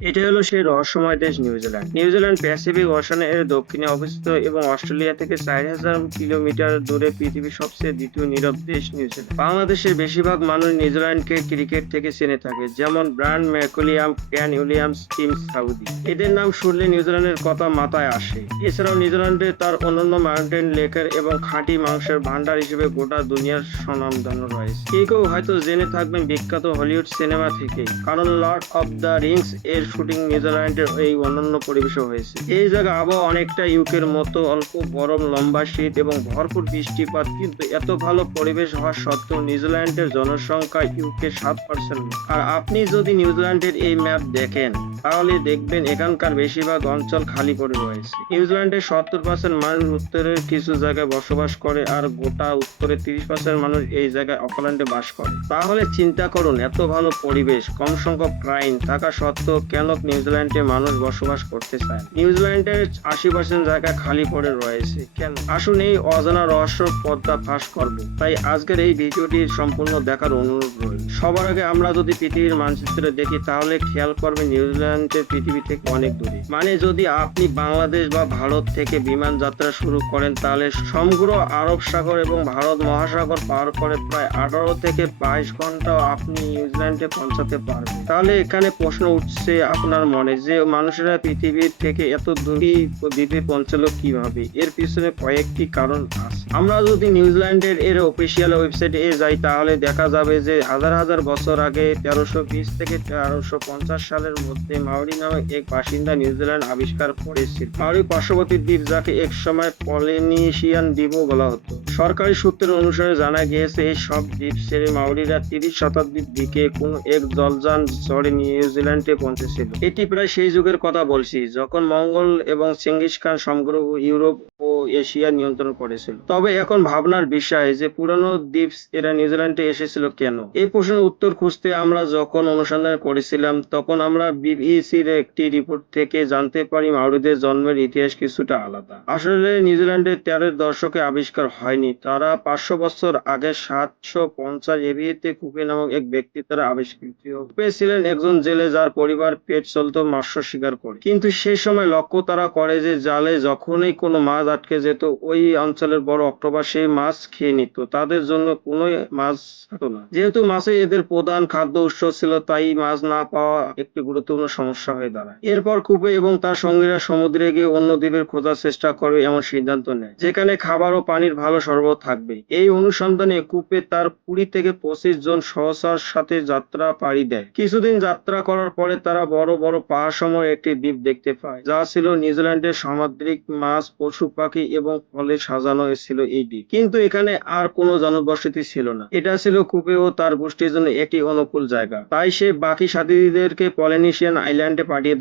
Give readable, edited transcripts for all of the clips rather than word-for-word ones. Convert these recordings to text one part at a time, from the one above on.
এটা হলো সেই রহস্যময় দেশ নিউজিল্যান্ড। নিউজিল্যান্ড প্যাসিফিক ওশানের দক্ষিণে অবস্থিত এবং অস্ট্রেলিয়া থেকে ৪,০০০ কিলোমিটার দূরে পৃথিবীর সবচেয়ে দ্বিতীয় নীরব দেশ নিউজিল্যান্ড। বাংলাদেশের বেশিরভাগ মানুষ নিউজিল্যান্ডকে ক্রিকেট থেকে চিনে থাকে, যেমন ব্রায়ান ম্যাকুলিয়াম, কেন উইলিয়ামস, টিম সাউদি। এদের নাম শুনলে নিউজিল্যান্ডের কথা মাথায় আসে। এছাড়াও নিউজিল্যান্ডে তার অন্যান্য মাউন্টেন লেকের এবং খাঁটি মাংসের ভান্ডার হিসেবে গোটা দুনিয়ার স্বনামধন্য রয়েছে। কেউ কেউ হয়তো জেনে থাকবেন বিখ্যাত হলিউড সিনেমা থেকে, কারণ লর্ড অব দ্য রিংস এর শুটিং নিউজিল্যান্ডের এই অনন্য পরিবেশে হয়েছে। এই জায়গা আবহাওয়া অনেকটা ইউকের মতো, অল্প গরম, লম্বা শীত এবং ভরপুর বৃষ্টিপাত, কিন্তু এত ভালো পরিবেশ হওয়া সত্ত্বেও নিউজিল্যান্ডের জনসংখ্যা ইউকে 7%। আর আপনি যদি নিউজিল্যান্ডের এই ম্যাপ দেখেন তাহলে দেখবেন এখানকার বেশিরভাগ অঞ্চল খালি পড়ে রয়েছে। নিউজিল্যান্ডের 70% মানুষ উত্তরের কিছু জায়গায় বসবাস করে আর গোটা উত্তরে 30% মানুষ এই জায়গায় অকল্যান্ডে বাস করে। তাহলে চিন্তা করুন, এত ভালো পরিবেশ, কম সংখ্যক ক্রাইম থাকা সত্ত্বেও কেন নিউজিল্যান্ডে মানুষ বসবাস করতে চায়? নিউজিল্যান্ডের 80% জায়গা খালি পড়ে রয়েছে কেন? আসুন এই অজানা রহস্য পর্দা ফাঁস করব। তাই আজকের এই ভিডিওটি সম্পূর্ণ দেখার অনুরোধ রইল। সবার আগে আমরা যদি পৃথিবীর মানচিত্রে দেখি তাহলে খেয়াল করবেন নিউজিল্যান্ডের পৃথিবী থেকে অনেক দূরে। মানে যদি আপনি বাংলাদেশ বা ভারত থেকে বিমান যাত্রা শুরু করেন তাহলে সমগ্র আরব সাগর এবং ভারত মহাসাগর পার করে প্রায় 18 থেকে 22 ঘন্টাও আপনি নিউজিল্যান্ডে পৌঁছাতে পারবেন। তাহলে এখানে প্রশ্ন উঠছে আপনার মনে যে মানুষেরা পৃথিবীর থেকে এত দূরে দ্বীপে পৌঁছালো কিভাবে? এর পিছনে কয়েকটি কারণ আছে। আমরা যদি নিউজিল্যান্ডের এর অফিসিয়াল ওয়েবসাইটে যাই তাহলে দেখা যাবে যে হাজার হাজার বছর আগে 1320 থেকে 1350 সালের মধ্যে মাউরি নামে এক বাসিন্দা নিউজিল্যান্ড আবিষ্কার করেছিল। মাউরি পার্শ্ববর্তী দ্বীপ, যাকে এক সময় পলিনেশিয়ান দ্বীপও বলা হতো। সরকারি সূত্রের অনুসারে জানা গিয়েছে এই সব দ্বীপ ছেড়ে মাউরিরা 30 শতাব্দীর দিকে কোন এক জলযান চড়ে নিউজিল্যান্ডে পৌঁছেছিল। এটি প্রায় সেই যুগের কথা বলছি যখন মঙ্গল এবং চেঙ্গিস খান সমগ্র ইউরোপ ও এশিয়া নিয়ন্ত্রণ করেছিল। তবে এখন ভাবনার বিষয় যে পুরানো দ্বীপ এরা নিউজিল্যান্ডে এসেছিল কেন? এই প্রশ্নের উত্তর খুঁজতে আমরা যখন অনুসন্ধান করেছিলাম তখন আমরা বিবিসির একটি রিপোর্ট থেকে জানতে পারি মাউরিদের জন্মের ইতিহাস কিছুটা আলাদা। আসলে নিউজিল্যান্ডে 13 দশকে আবিষ্কার হয়নি, তারা 500 বছর আগে 750 এবিতে কুপে নামক এক ব্যক্তি তারা আবিষ্কৃত। কুপে ছিলেন একজন জেলে যার পরিবার পেট চলতো মৎস্য শিকার করে। কিন্তু সেই সময় লক্ষ্য তারা করে যে জালে যখনই কোনো মাছ আটকে যেত ওই অঞ্চলের বড় অক্টোপাস সেই মাছ খেয়ে নিত। তাদের জন্য কোনো মাছ থাকতো না। যেহেতু মাছই এদের প্রধান খাদ্য উৎস ছিল তাই মাছ না পাওয়া একটি গুরুত্বপূর্ণ সমস্যা হয়ে দাঁড়ায়। এরপর কুপে এবং তার সঙ্গীরা সমুদ্রে গিয়ে অন্য দ্বীপের খোঁজার চেষ্টা করে এমন সিদ্ধান্ত নেয় যেখানে খাবার ও পানির ভালো সরবরাহ থাকবে। এই অনুসন্ধানে কুপে তার 20 থেকে 25 জন সহচর সাথে যাত্রা পাড়ি দেয়। কিছুদিন যাত্রা করার পরে তারা বড় বড় পাহাড়সম একটি দ্বীপ দেখতে পায় যা ছিল নিউজিল্যান্ডের সামুদ্রিক মাছ, পশু পাখি এবং ফলে সাজানো ছিল এই দ্বীপ। কিন্তু এখানে আর কোনো জনবসতি ছিল না। এটা ছিল কুপে ও তার গোষ্ঠীর জন্য একটি অনুকূল জায়গা। তাই সে বাকি সাথীদেরকে পলিনেশিয়ান আইল্যান্ডে পাঠিয়ে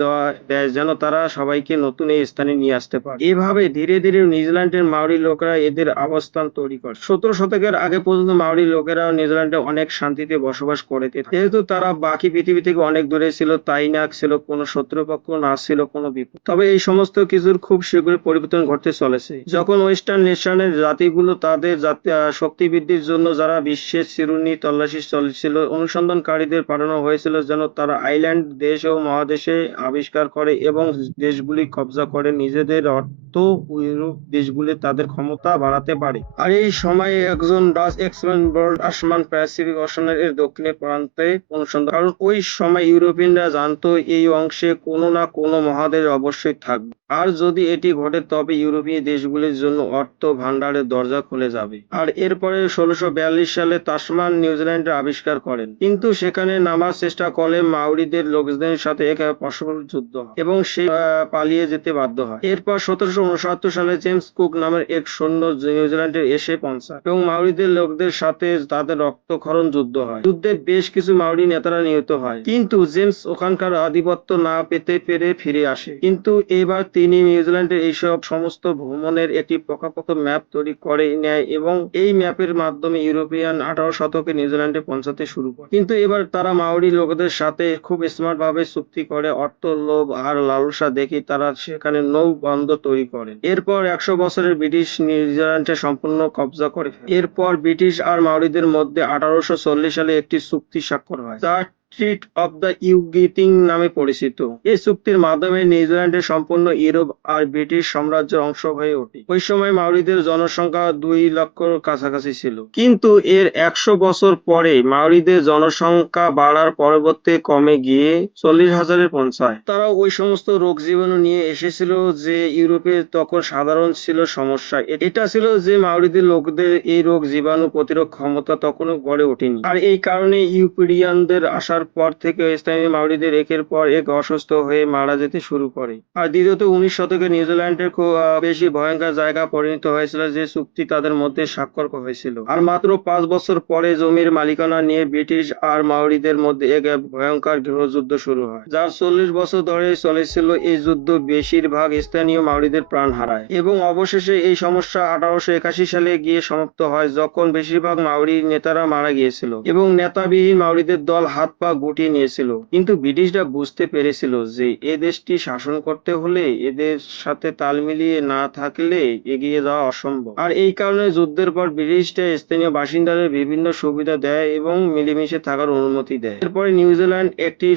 দেয় যেন তারা সবাইকে নতুন এই স্থানে নিয়ে আসতে পারে। এভাবে ধীরে ধীরে নিউজিল্যান্ডের মাউরি লোকেরা এদের অবস্থান তৈরি করে। 17 শতকের আগে পর্যন্ত মাউরি লোকেরা নিউজিল্যান্ডে অনেক শান্তিতে বসবাস করে যেহেতু তারা বাকি পৃথিবী থেকে অনেক দূরে ছিল, তাই না ছিল কোনো শত্রুপক্ষ, না ছিল কোনো বিপদ। তবে এই সমস্ত কিছুর খুব শীঘ্রই পরিবর্তন ঘটতে চলেছে যখন ওয়েস্টার্ন নেশনের জাতিগুলো তাদের শক্তি বৃদ্ধির জন্য যারা বিশ্বের চিরুনি তল্লাশি চলছিল, অনুসন্ধানকারীদের পাঠানো হয়েছিল যেন তারা আইল্যান্ড দেশ ও মহাদেশে আবিষ্কার করে এবং দেশগুলি কব্জা করে নিজেদের অর্থ ইউরোপ দেশগুলি তাদের ক্ষমতা বাড়াতে পারে। আর এই সময়ে একজন ডাচ এক্সপ্লোরার আসমান প্যাসিফিক ওশানের এর দক্ষিণে প্রান্তে অনুসন্ধান, কারণ ওই সময় ইউরোপিয়ানরা জানতো এই অংশে কোনো না কোনো মহাদেশ অবশ্যই থাকবে। আর যদি এটি ঘটে তবে ইউরোপীয় দেশগুলির জন্য অর্থ ভান্ডারের দরজা খুলে যাবে। আর এরপরে 1642 সালে তাসমান নিউজিল্যান্ডে আবিষ্কার করেন, কিন্তু সেখানে নামার চেষ্টা করলে মাউরিদের লোকদের সাথে এক পরস্পর যুদ্ধ হয় এবং সে পালিয়ে যেতে বাধ্য হয়। এরপর 1769 সালে জেমস কুক নামের এক সৈন্য নিউজিল্যান্ডে এসে পৌঁছায় এবং মাউরিদের লোকদের সাথে তাদের রক্তক্ষরণ যুদ্ধ হয়। যুদ্ধে বেশ কিছু মাউরি নেতারা নিহত হয়, কিন্তু জেমস ওখানকার আধিপত্য না পেতে পেরে ফিরে আসে। কিন্তু এবার তিনি নিউজিল্যান্ডের এইসব সমস্ত ভ্রমণের একটি পাকাপোক্ত ম্যাপ তৈরি করে নেয় এবং এই ম্যাপের মাধ্যমে ইউরোপিয়ান 18 শতকে নিউজিল্যান্ডে পৌঁছাতে শুরু করে। কিন্তু এবার তারা মাউরি লোকদের সাথে খুব স্মার্ট ভাবে চুক্তি করে, অর্থ, লোভ আর লালসা দেখে তারা সেখানে নৌ বন্দর তৈরি করে। এরপর 100 বছরের ব্রিটিশ নিউজিল্যান্ডে সম্পূর্ণ কব্জা করে। এরপর ব্রিটিশ আর মাউরিদের মধ্যে 1840 সালে একটি চুক্তি স্বাক্ষর হয় যা ট্রিট অব দ্য ইউগেটিং নামে পরিচিত। এই চুক্তির মাধ্যমে নিউজিল্যান্ডের সম্পূর্ণ ইউরোপ আর ব্রিটিশ সাম্রাজ্যের অংশ হয়ে ওঠে। ওই সময় মাওরিদের জনসংখ্যা 2 লক্ষর কাছাকাছি ছিল, কিন্তু এর 100 বছর পরে মাওরিদের জনসংখ্যা বাড়ার পরিবর্তে কমে গিয়ে 40,000-এ পৌঁছায়। তারা ওই সমস্ত রোগ জীবাণু নিয়ে এসেছিল যে ইউরোপে তখন সাধারণ ছিল সমস্যা। এটা ছিল যে মাওরিদের লোকদের এই রোগ জীবাণু প্রতিরোধ ক্ষমতা তখনও গড়ে ওঠেনি, আর এই কারণে ইউরোপিয়ানদের আসার পর থেকে স্থানীয় মাওরিদের একের পর এক অসুস্থ হয়ে মারা যেতে শুরু করে। আর দ্বিতীয়ত 19 শতকে নিউজিল্যান্ডের খুব বেশি ভয়ঙ্কর জায়গা পরিণত হয়েছিল যে চুক্তি তাদের মধ্যে স্বাক্ষর হয়েছিল। আর মাত্র 5 বছর পরে জমির মালিকানা নিয়ে ব্রিটিশ আর মাওরিদের মধ্যে এক ভয়ঙ্কর গৃহযুদ্ধ শুরু হয়, যার 40 বছর ধরে চলেছিল। এই যুদ্ধ বেশিরভাগ স্থানীয় মাওরিদের প্রাণ হারায় এবং অবশেষে এই সমস্যা 1881 সালে গিয়ে সমাপ্ত হয়, যখন বেশিরভাগ মাওরি নেতারা মারা গিয়েছিল এবং নেতাবিহীন মাওরিদের দল হাত পা গুটিয়ে নিয়েছিল। কিন্তু ব্রিটিশরা বুঝতে পেরেছিল যে এ দেশটি শাসন করতে হলে এদের সাথে তাল মিলিয়ে না থাকলে এগিয়ে যাওয়া অসম্ভব। আর এই কারণে যুদ্ধের পর ব্রিটিশরা স্থানীয় বাসিন্দাদের বিভিন্ন সুবিধা দেয় এবং মিলেমিশে থাকার অনুমতি দেয়। এরপরে নিউজিল্যান্ড একটি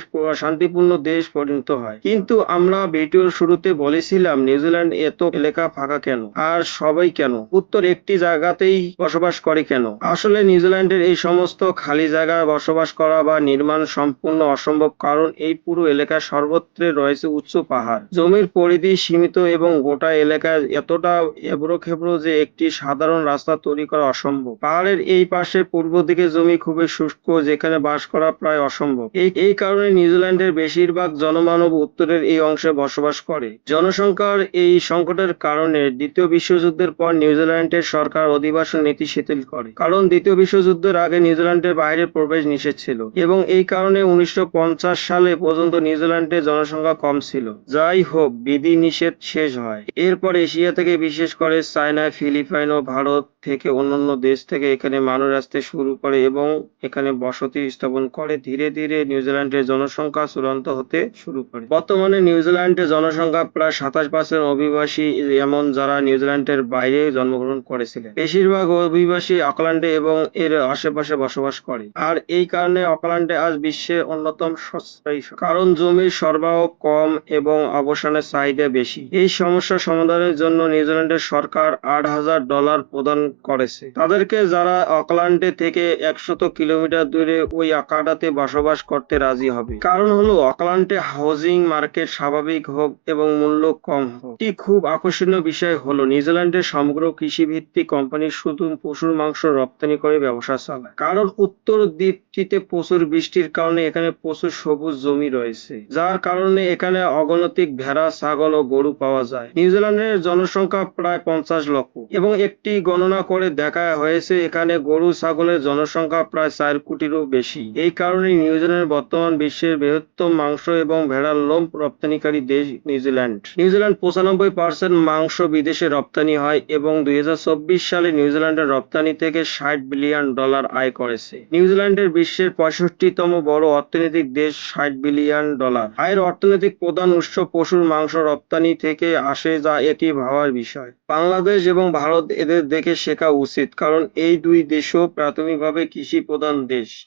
শান্তিপূর্ণ দেশ পরিণত হয়। কিন্তু আমরা ভিডিওর শুরুতে বলেছিলাম নিউজিল্যান্ড এত এলাকা ফাঁকা কেন, আর সবাই কেন? উত্তর, একটি জায়গাতেই বসবাস করে কেন? আসলে নিউজিল্যান্ডের এই সমস্ত খালি জায়গায় বসবাস করা বা নির্মাণ সম্পূর্ণ অসম্ভব, কারণ এই পুরো এলাকার সর্বত্র রয়েছে উচ্চ পাহাড়। জমির পরিধি সীমিত এবং গোটা এলাকা এতটা এবড়োখেবড়ো যে একটি সাধারণ রাস্তা তৈরি করা অসম্ভব। পাহাড়ের এই পাশে পূর্ব দিকে জমি খুবই শুষ্ক, যেখানে বাস করা প্রায় অসম্ভব। এই কারণে নিউজিল্যান্ডের বেশিরভাগ জনমানব উত্তরের এই অংশে বসবাস করে। জনসংখ্যার এই সংকটের কারণে দ্বিতীয় বিশ্বযুদ্ধের পর নিউজিল্যান্ডের সরকার অভিবাসন নীতি শিথিল করে, কারণ দ্বিতীয় বিশ্বযুদ্ধের আগে নিউজিল্যান্ডের বাইরে প্রবেশ নিষেধ ছিল এবং এই কারণে 1950 সালে পর্যন্ত নিউজিল্যান্ডের জনসংখ্যা কম ছিল। যাই হোক, বিধি নিষেধ শেষ হয়। এরপর এশিয়া থেকে, বিশেষ করে চায়না, ফিলিপাইন ও ভারত থেকে অন্যান্য দেশ থেকে এখানে মানুষ আসতে শুরু করে এবং এখানে বসতি স্থাপন করে। ধীরে ধীরে নিউজিল্যান্ডের জনসংখ্যা চূড়ান্ত হতে শুরু করে। বর্তমানে নিউজিল্যান্ডের জনসংখ্যা প্রায় 27% অভিবাসী, এমন যারা নিউজিল্যান্ডের বাইরে জন্মগ্রহণ করেছিলেন। বেশিরভাগ অভিবাসী অকল্যান্ডে এবং এর আশেপাশে বসবাস করে, আর এই কারণে অকল্যান্ডে আজ বিশ্বের অন্যতম সাশ্রয়ী শহর, কারণ জমির সরবরাহ কম এবং আবাসনের চাহিদা বেশি। এই সমস্যা সমাধানের জন্য নিউজিল্যান্ডের সরকার $8,000 প্রদান করেছে তাদেরকে যারা অকল্যান্ডে থেকে 100 কিলোমিটার দূরে ওই আকাডাতে বসবাস করতে রাজি হবে। কারণ হলো অকল্যান্ডে হাউজিং মার্কেট স্বাভাবিক হোক এবং মূল্য কম হোক। একটি খুব আকর্ষণীয় বিষয় হলো নিউজিল্যান্ডের সমগ্র কৃষিভিত্তিক কোম্পানি শুধু পশুর মাংস রপ্তানি করে ব্যবসা চালায়, কারণ উত্তর দ্বীপটিতে প্রচুর বৃষ্টির কারণে এখানে প্রচুর সবুজ জমি রয়েছে, যার কারণে এখানে অগণিত ভেড়া, ছাগল ও গরু পাওয়া যায়। নিউজিল্যান্ডের জনসংখ্যা প্রায় 50 লক্ষ এবং একটি গণনা করে দেখা হয়েছে এখানে গরু ছাগলের জনসংখ্যা প্রায় 4 কোটিরও বেশি। এই কারণে নিউজিল্যান্ড বর্তমান বিশ্বের বৃহত্তম মাংস এবং ভেড়ার লোম রপ্তানিকারী দেশ। নিউজিল্যান্ড 95% মাংস বিদেশে রপ্তানি হয় এবং 2024 সালে নিউজিল্যান্ডের রপ্তানি থেকে $60 বিলিয়ন আয় করেছে। নিউজিল্যান্ডের বিশ্বের 65তম বড় অর্থনৈতিক দেশ। $60 বিলিয়ন আয়ের অর্থনৈতিক প্রধান উৎস পশুর মাংস রপ্তানি থেকে আসে, যা এটি ভাবার বিষয়। বাংলাদেশ এবং ভারত এদের দেখে শেখা উচিত, কারণ এই দুই দেশও প্রাথমিকভাবে কৃষি প্রধান দেশ।